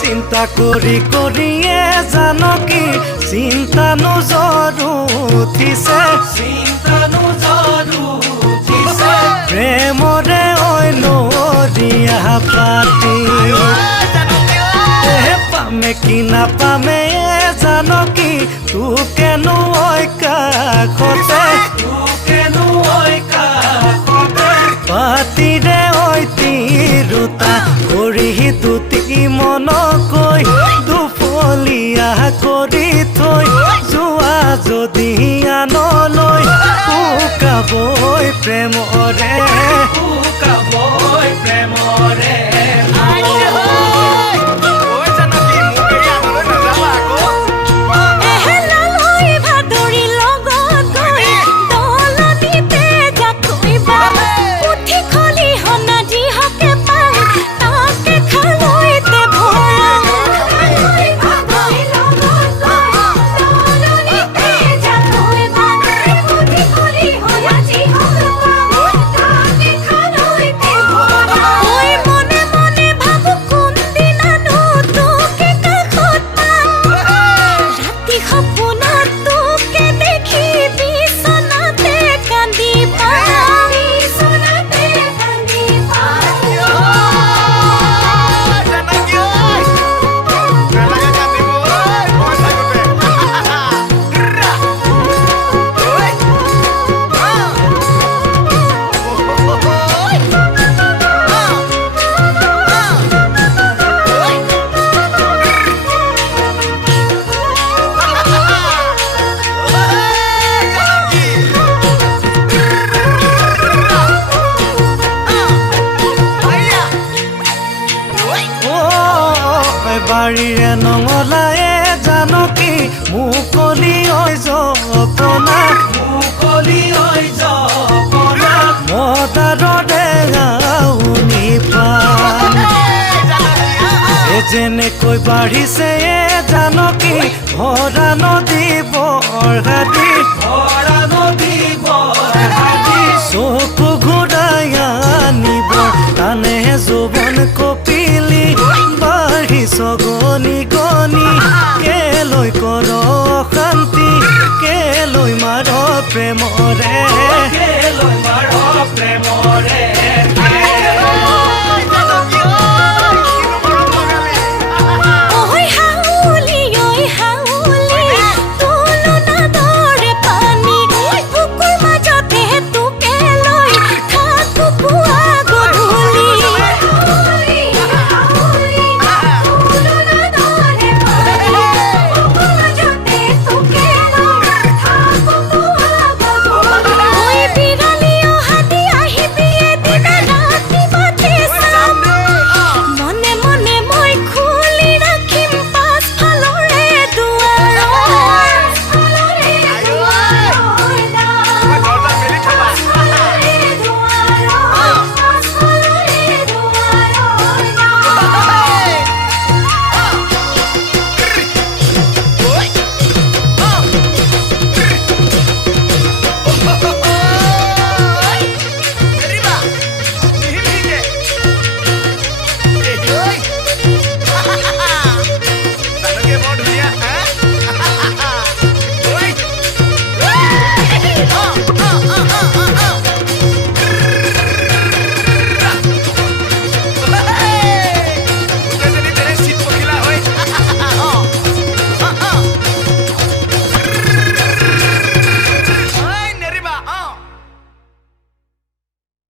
চিন্তা কৰি কৰিয়ে জানকী চিন্তা নজৰো উঠিছে প্ৰেমৰে ঐনৰীয়া পাতি পামে কি নাপামে জানকী তোকেনো কাষতে পাতিৰে তিৰোতা কৰি দুটি মনকৈ দুফলীয়া কৰি থৈ যোৱা যদি আনলৈ শুকাবই প্ৰেমৰে বাৰীৰে নঙলায়ে জানকী মুকলি হৈ জপনা মদাৰৰে গাউনি পান যেনেকৈ বাঢ়িছে জানকী ভৰা নদী বৰহাটী চকু ঘূৰাই আনিব তানে যৌৱন কপিলি গনি গনি কেলৈ কৰ শান্তি কেলৈ মাৰ প্ৰেম